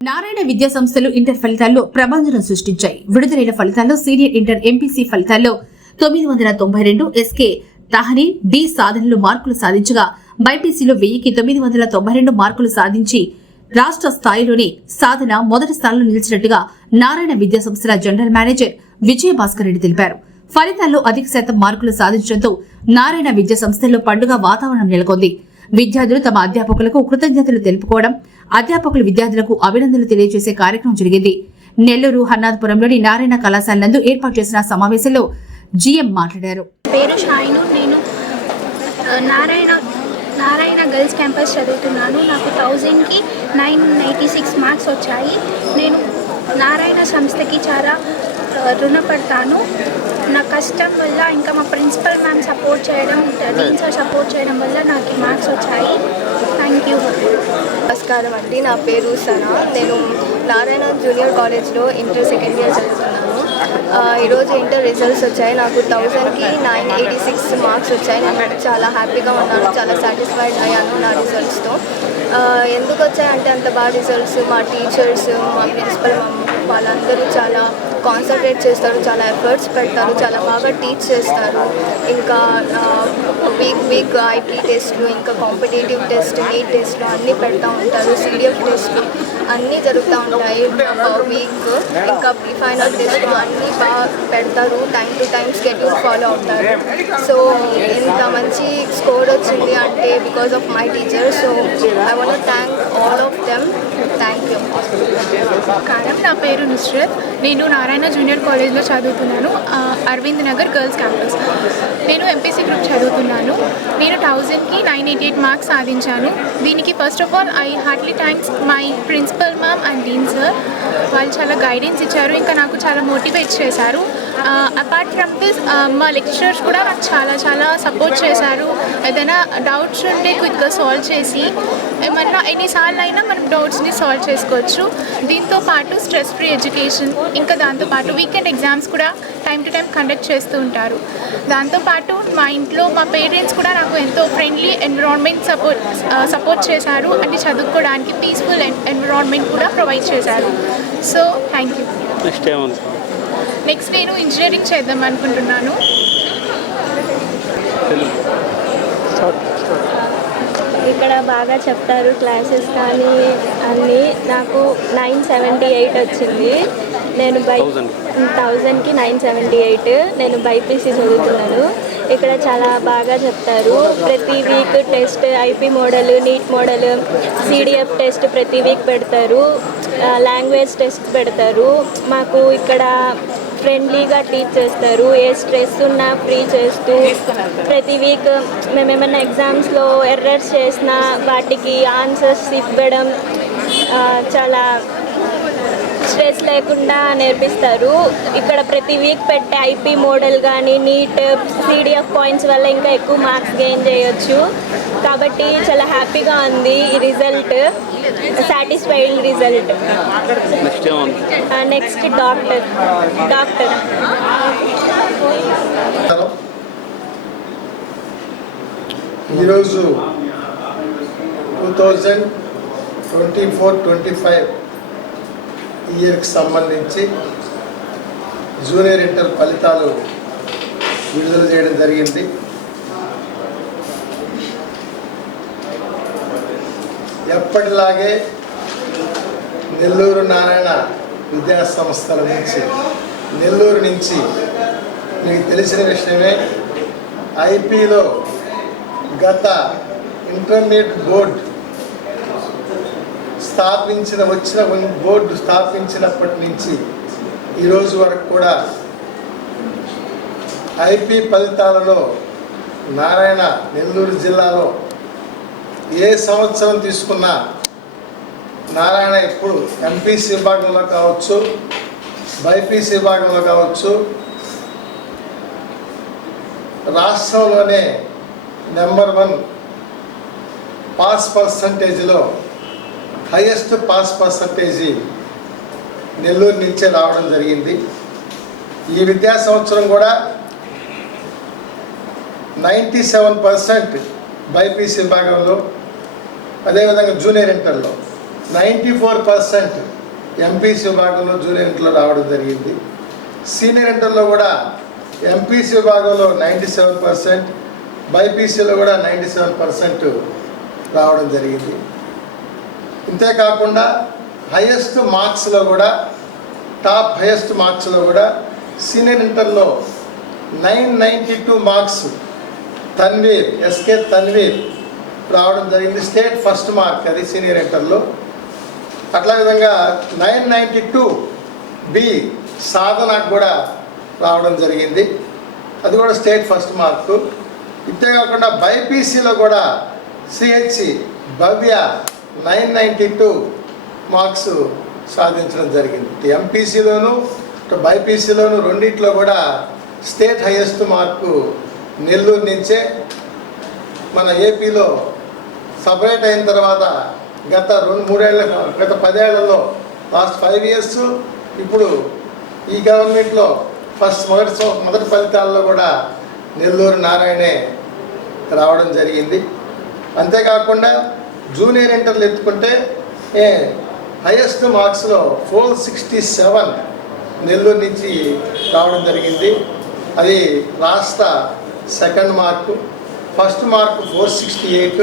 నారాయణ విద్యా సంస్థలు ఇంటర్ ఫలితాల్లో ప్రభంజనం సృష్టించాయి. విడుదలైన ఫలితాల్లో సీనియర్ ఇంటర్ ఎంపీసీ ఫలితాల్లో తొమ్మిది వందల తొంభై రెండు ఎస్కే తహని డి సాధనలు మార్కులు సాధించగా బైపీసీలో వెయ్యికి తొమ్మిది వందల తొంభై రెండు మార్కులు సాధించి రాష్ట్ర స్థాయిలోని సాధన మొదటి స్థానంలో నిలిచినట్టుగా నారాయణ విద్యా సంస్థల జనరల్ మేనేజర్ విజయభాస్కర్ రెడ్డి తెలిపారు. ఫలితాల్లో అధిక శాతం మార్కులు సాధించడంతో నారాయణ విద్యా సంస్థల్లో పండుగ వాతావరణం నెలకొంది. విద్యార్థులు తమ అధ్యాపకులకు కృతజ్ఞతలు తెలుపుకోవడం అధ్యాపకులు విద్యార్థులకు అభినందనలు తెలియజేసే కార్యక్రమం జరిగింది. నెల్లూరు హన్నాథపురంలోని నారాయణ కళాశాల నందు ఏర్పాటు చేసిన సమావేశంలో జీఎం మాట్లాడారు. పేరు షాయిను నేను నారాయణ నారాయణ గర్ల్స్ క్యాంపస్ చదువుతున్నాను. నాకు థౌజండ్కి నైన్ ఎయిటీ సిక్స్ మార్క్స్ వచ్చాయి. నేను నారాయణ సంస్థకి చాలా రుణపడతాను. నా కష్టం వల్ల ఇంకా మా ప్రిన్సిపల్ మ్యామ్ సపోర్ట్ చేయడం డీన్ సార్ సపోర్ట్ చేయడం వల్ల నాకు మార్క్స్ వచ్చాయి. Thank you. నమస్కారం అండి నా పేరు సనా. నేను నారాయణ జూనియర్ కాలేజ్లో ఇంటర్ సెకండ్ ఇయర్ చదువుతున్నాను. ఈరోజు ఇంటర్ రిజల్ట్స్ వచ్చాయి. నాకు థౌజండ్కి నైన్ ఎయిటీ సిక్స్ మార్క్స్ వచ్చాయి. నేను చాలా హ్యాపీగా ఉన్నాను చాలా సాటిస్ఫైడ్ అయ్యాను నా రిజల్ట్స్తో. ఎందుకు వచ్చాయంటే అంత బాగా రిజల్ట్స్ మా టీచర్స్ మా ప్రిన్సిపల్ వాళ్ళందరూ చాలా కాన్సన్ట్రేట్ చేస్తారు చాలా ఎఫర్ట్స్ పెడతారు చాలా బాగా టీచ్ చేస్తారు. ఇంకా వీక్ వీక్ ఐటీ టెస్ట్లు ఇంకా కాంపిటేటివ్ టెస్ట్ నీట్ టెస్ట్లు అన్నీ పెడతా ఉంటారు సిడిఎఫ్ టెస్ట్లు అన్నీ జరుగుతూ ఉంటాయి. వీక్ ఇంకా ఫైనల్ టెస్ట్ అన్నీ బాగా పెడతారు time to time schedule follow అవుతారు. సో ఇంత మంచి స్కోర్ వచ్చింది అంటే because of my teacher so I want thank all of them thank you నమస్కారం నా పేరు నుస్రత్. నేను నారాయణ జూనియర్ కాలేజ్లో చదువుతున్నాను. Aravind Nagar girls campus. నేను ఎంపీసీ గ్రూప్ చదువుతున్నాను. నేను థౌజండ్కి నైన్ ఎయిటీ ఎయిట్ మార్క్స్ సాధించాను. దీనికి first of all I heartly thanks my principal ma'am and dean sir వాళ్ళు చాలా గైడెన్స్ ఇచ్చారు. ఇంకా నాకు చాలా మోటివేట్ చేశారు. అపార్ట్ ఫ్రమ్ దిస్ మా లెక్చరర్స్ కూడా నాకు చాలా చాలా సపోర్ట్ చేశారు. ఏదైనా డౌట్స్ ఉంటే క్విక్గా సాల్వ్ చేసి ఏమన్నా ఎన్నిసార్లు అయినా మనం డౌట్స్ని సాల్వ్ చేసుకోవచ్చు. దీంతో పాటు స్ట్రెస్ ఫ్రీ ఎడ్యుకేషన్ ఇంకా దాంతోపాటు వీకెండ్ ఎగ్జామ్స్ కూడా టైం టు టైం కండక్ట్ చేస్తూ ఉంటారు. దాంతోపాటు మా ఇంట్లో మా పేరెంట్స్ కూడా నాకు ఎంతో ఫ్రెండ్లీ ఎన్విరాన్మెంట్ సపోర్ట్ సపోర్ట్ చేశారు. అంటే చదువుకోవడానికి పీస్ఫుల్ ఎన్విరాన్మెంట్ కూడా ప్రొవైడ్ చేశారు. సో థ్యాంక్ యూ నెక్స్ట్ నేను ఇంజనీరింగ్ చేద్దాం అనుకుంటున్నాను. ఇక్కడ బాగా చెప్తారు క్లాసెస్ కానీ అన్నీ. నాకు నైన్ సెవెంటీ ఎయిట్ వచ్చింది. నేను బై. థౌజండ్కి నైన్ సెవెంటీ ఎయిట్ నేను బైపీసీ చదువుతున్నాను. ఇక్కడ చాలా బాగా చెప్తారు. ప్రతి week test IP model NEET model CDF test ప్రతి వీక్ పెడతారు. లాంగ్వేజ్ టెస్ట్ పెడతారు. మాకు ఇక్కడ ఫ్రెండ్లీగా టీచ్ చేస్తారు. ఏ స్ట్రెస్ ఉన్నా ఫ్రీ చేస్తూ ప్రతి వీక్ మేము ఏమైనా ఎగ్జామ్స్లో ఎర్రర్స్ చేసినా వాటికి ఆన్సర్స్ ఇవ్వడం చాలా స్ట్రెస్ లేకుండా నేర్పిస్తారు. ఇక్కడ ప్రతి వీక్ పెట్టే ఐపీ మోడల్ కానీ నీట్ సిడిఎఫ్ పాయింట్స్ వల్ల ఇంకా ఎక్కువ మార్క్స్ గెయిన్ చేయొచ్చు. కాబట్టి చాలా హ్యాపీగా ఉంది ఈ result satisfied result next doctor doctor ఈరోజు two thousand twenty four twenty five ఇయర్కి సంబంధించి జూనియర్ ఇంటర్ ఫలితాలు విడుదల చేయడం జరిగింది. ఎప్పటిలాగే నెల్లూరు నారాయణ విద్యా సంస్థల నుంచి నెల్లూరు నుంచి మీకు తెలిసిన విషయమే ఐపీలో గత ఇంటర్మీడియట్ బోర్డు స్థాపించిన వచ్చిన బోర్డు స్థాపించినప్పటి నుంచి ఈరోజు వరకు కూడా ఐపీ ఫలితాలలో నారాయణ నెల్లూరు జిల్లాలో ఏ సంవత్సరం తీసుకున్నా నారాయణ ఇప్పుడు ఎంపీసీ విభాగంలో కావచ్చు బైపీసీ విభాగంలో కావచ్చు రాష్ట్రంలోనే నెంబర్ వన్ పాస్ పర్సంటేజ్లో హైయెస్ట్ పాస్ పర్సంటేజీ నెల్లూరు నుంచే రావడం జరిగింది. ఈ విద్యా సంవత్సరం కూడా నైంటీ సెవెన్ పర్సెంట్ బైపీసీ విభాగంలో అదేవిధంగా జూనియర్ ఇంటర్లో నైంటీ ఫోర్ పర్సెంట్ ఎంపీసీ విభాగంలో జూనియర్ ఇంటర్లో రావడం జరిగింది. సీనియర్ ఇంటర్లో కూడా ఎంపీసీ విభాగంలో నైంటీ సెవెన్ పర్సెంట్ బైపీసీలో కూడా నైంటీ సెవెన్ పర్సెంట్ రావడం జరిగింది. ఇంతేకాకుండా హైయెస్ట్ మార్క్స్లో కూడా టాప్ హైయెస్ట్ మార్క్స్లో కూడా సీనియర్ ఇంటర్లో nine ninety two marks Tanveer SK Tanveer రావడం జరిగింది. స్టేట్ ఫస్ట్ మార్క్ అది సీనియర్ ఇంటర్లో అట్లా విధంగా నైన్ నైంటీ టూ బి సాధనకు కూడా రావడం జరిగింది. అది కూడా స్టేట్ ఫస్ట్ మార్కు ఇంతేకాకుండా బైపీసీలో కూడా CHC Bhavya nine ninety two marks సాధించడం జరిగింది. ఎంపీసీలోను బైపీసీలోను రెండిట్లో కూడా స్టేట్ హైయెస్ట్ మార్కు నెల్లూరు నుంచే మన ఏపీలో సపరేట్ అయిన తర్వాత గత రెండు మూడేళ్ళ గత పదేళ్ళలో లాస్ట్ ఫైవ్ ఇయర్స్ ఇప్పుడు ఈ గవర్నమెంట్లో ఫస్ట్ మొదటి మొదటి ఫలితాల్లో కూడా నెల్లూరు నారాయణే రావడం జరిగింది. అంతేకాకుండా జూనియర్ ఇంటర్లు ఎత్తుకుంటే ఏ హైయెస్ట్ మార్క్స్లో ఫోర్ సిక్స్టీ సెవెన్ నెల్లూరు నుంచి రావడం జరిగింది. అది రాష్ట్ర second mark. First mark four sixty eight.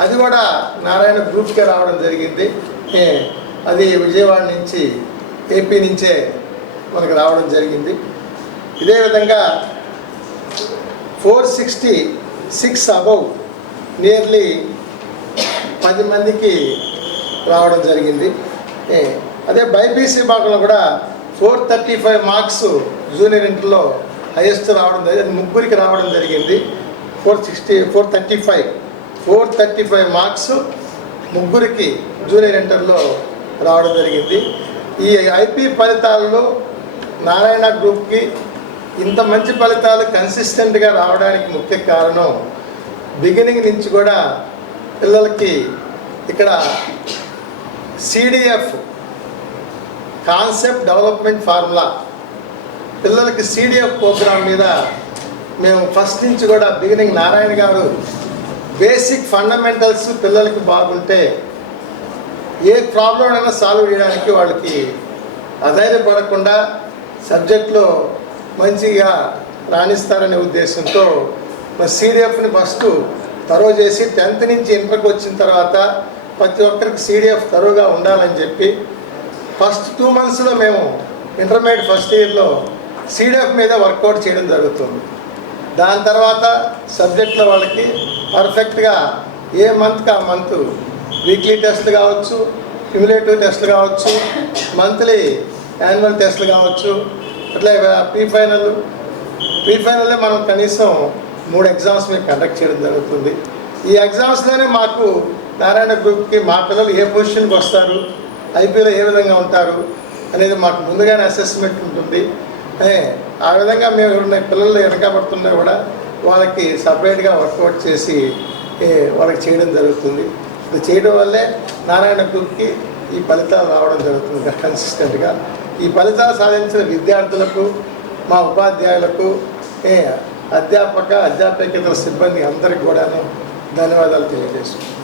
అది కూడా నారాయణ గ్రూప్కే రావడం జరిగింది. ఏ, అది విజయవాడ నుంచి ఏపీ నుంచే మనకు రావడం జరిగింది. ఇదే విధంగా four sixty six above nearly పది మందికి రావడం జరిగింది. అదే బైపీసీ భాగంలో కూడా four thirty five marks junior ఇంటర్లో హైయెస్ట్ రావడం జరిగింది. అది ముగ్గురికి రావడం జరిగింది. Four sixty four thirty five four thirty five marks ముగ్గురికి జూనియర్ ఇంటర్లో రావడం జరిగింది. ఈ ఐపీ ఫలితాలలో నారాయణ గ్రూప్కి ఇంత మంచి ఫలితాలు కన్సిస్టెంట్గా రావడానికి ముఖ్య కారణం బిగినింగ్ నుంచి కూడా పిల్లలకి ఇక్కడ సిడిఎఫ్ కాన్సెప్ట్ డెవలప్మెంట్ ఫార్ములా పిల్లలకి సిడిఎఫ్ ప్రోగ్రామ్ మీద మేము ఫస్ట్ నుంచి కూడా బిగినింగ్ నారాయణ గారు బేసిక్ ఫండమెంటల్స్ పిల్లలకి బాగుంటే ఏ ప్రాబ్లం అయినా సాల్వ్ చేయడానికి వాళ్ళకి అధైర్యపడకుండా సబ్జెక్ట్లో మంచిగా రాణిస్తారనే ఉద్దేశంతో మరి ఫస్ట్ తరో చేసి టెన్త్ నుంచి ఇంటర్కి వచ్చిన తర్వాత ప్రతి ఒక్కరికి సీడిఎఫ్ తరువుగా ఉండాలని చెప్పి ఫస్ట్ టూ మంత్స్లో మేము ఇంటర్మీడియట్ ఫస్ట్ ఇయర్లో సీడిఎఫ్ మీద వర్కౌట్ చేయడం జరుగుతుంది. దాని తర్వాత సబ్జెక్ట్లో వాళ్ళకి పర్ఫెక్ట్గా ఏ మంత్కి ఆ మంత్ వీక్లీ టెస్ట్లు కావచ్చు క్యుములేటివ్ టెస్ట్లు కావచ్చు మంత్లీ యాన్యువల్ టెస్ట్లు కావచ్చు అట్లా ప్రీ ఫైనల్ ప్రీ ఫైనల్లో మనం కనీసం మూడు ఎగ్జామ్స్ మేము కండక్ట్ చేయడం జరుగుతుంది. ఈ ఎగ్జామ్స్లోనే మాకు నారాయణ గ్రూప్కి మా పిల్లలు ఏ పొజిషన్కి వస్తారు ఐపీలో ఏ విధంగా ఉంటారు అనేది మాకు ముందుగానే అసెస్మెంట్ ఉంటుంది. ఆ విధంగా మేము ఎవరైనా పిల్లలు వెనకబడుతున్నా కూడా వాళ్ళకి సపరేట్గా వర్కౌట్ చేసి ఏ, వాళ్ళకి చేయడం జరుగుతుంది. ఇది చేయడం వల్లే నారాయణ గ్రూప్కి ఈ ఫలితాలు రావడం జరుగుతుంది కన్సిస్టెంట్గా ఈ ఫలితాలు సాధించిన విద్యార్థులకు మా ఉపాధ్యాయులకు అధ్యాపక అధ్యాపకేతర సిబ్బంది అందరికి కూడాను ధన్యవాదాలు తెలియజేస్తున్నాను.